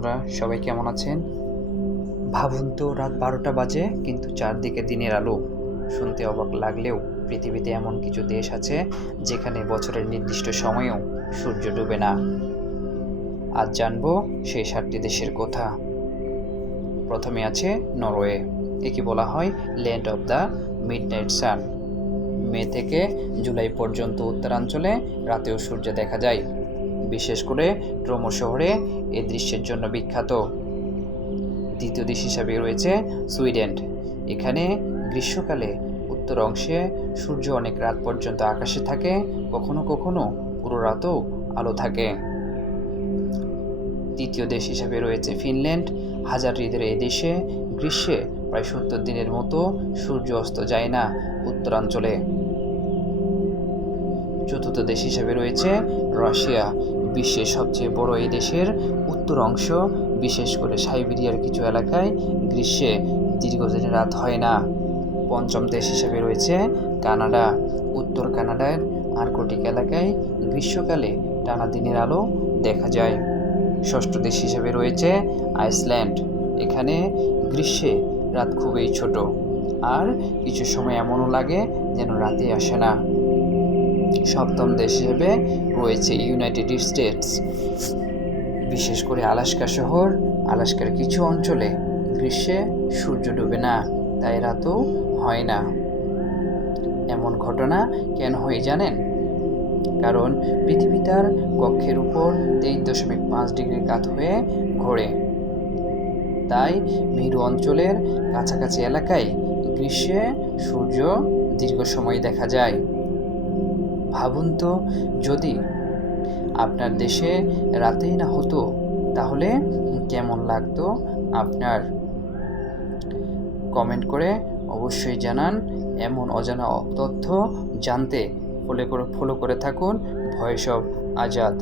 বন্ধুরা, সবাই কেমন আছেন? ভাবুন তো, রাত 12টা বাজে কিন্তু চারদিকে দিনের আলো। শুনতে অবাক লাগলেও পৃথিবীতে এমন কিছু দেশ আছে যেখানে বছরের নির্দিষ্ট সময়েও সূর্য ডোবে না। আজ জানবো সেই 7টি দেশের কথা। প্রথমে আছে নরওয়ে। একে বলা হয় land of the midnight sun. May থেকে জুলাই পর্যন্ত উত্তরাঞ্চলে রাতেও সূর্য দেখা যায়। বিশেষ করে ট্রোমো শহরে এ দৃশ্যের জন্য বিখ্যাত। দ্বিতীয় দেশ হিসাবে রয়েছে সুইডেন। এখানে গ্রীষ্মকালে উত্তর অংশে সূর্য অনেক রাত পর্যন্ত আকাশে থাকে, কখনো কখনো পুরো রাতও আলো থাকে। তৃতীয় দেশ হিসাবে রয়েছে ফিনল্যান্ড। হাজার হ্রদের এই দেশে গ্রীষ্মে প্রায় 70 দিনের মতো সূর্য অস্ত যায় না উত্তরাঞ্চলে। চতুর্থ দেশ হিসেবে রয়েছে রাশিয়া। বিশ্বের সবচেয়ে বড় এই দেশের উত্তর অংশ, বিশেষ করে সাইবেরিয়ার কিছু এলাকায় গ্রীষ্মে দীর্ঘদিনের রাত হয় না। পঞ্চম দেশ হিসেবে রয়েছে কানাডা। উত্তর কানাডার আর্কটিক এলাকায় গ্রীষ্মকালে টানা দিনের আলো দেখা যায়। ষষ্ঠ দেশ হিসেবে রয়েছে আইসল্যান্ড। এখানে গ্রীষ্মে রাত খুবই ছোট, আর কিছু সময় এমনও লাগে যেন রাতে আসে না। সপ্তম দেশ হিসেবে রয়েছে ইউনাইটেড স্টেটস। বিশেষ করে আলাস্কা শহর, আলাস্কার কিছু অঞ্চলে গ্রীষ্মে সূর্য ডোবে না, তাই রাতও হয় না। এমন ঘটনা কেন হয় জানেন? কারণ পৃথিবী তার কক্ষের উপর 23.5 ডিগ্রি কাত হয়ে ঘোরে। তাই মেরু অঞ্চলের কাছাকাছি এলাকায় গ্রীষ্মে সূর্য দীর্ঘ সময় দেখা যায়। ভাবুন তো, যদি আপনার দেশে রাতেই না হতো তাহলে কেমন লাগতো আপনার? কমেন্ট করে অবশ্যই জানান। এমন অজানা তথ্য জানতে ফলো করে থাকুন ভয়েস অফ আজাদ।